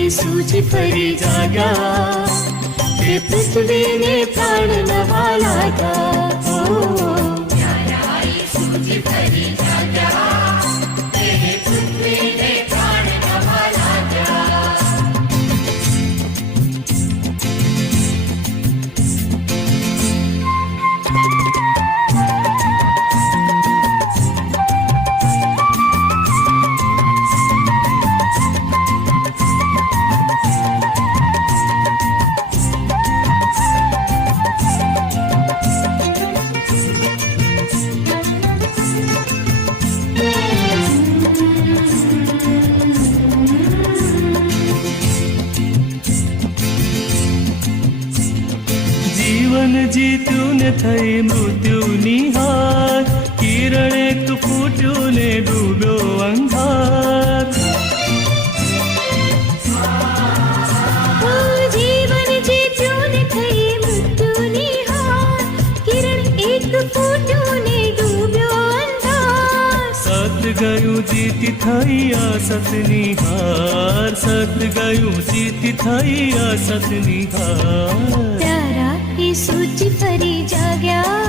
ઈસુજી ફરી જાગ્યા, તે પૃથ્વીને પ્રાણ નવા લાગ્યા. પ્યારા ઈસુજી ફરી જાગ્યા, તેને પૃથ્વીને પ્રાણ નવા લાગ્યા. જીવન જીત્યું ને થઈ મૃત્યુની હાર, કિરણ એક ફૂટ્યું ને ડૂબ્યો અંધાર. જીવન જીત્યું ને થઈ મૃત્યુની હાર, કિરણ એક ફૂટ્યું ને ડૂબ્યો અંધાર. સત ગયું જીતી થઈ આ સતની હાર, સત ગયું જીતી થઈ આ સતની હાર. પ્યારા ઈસુજી ફરી જાગ્યા,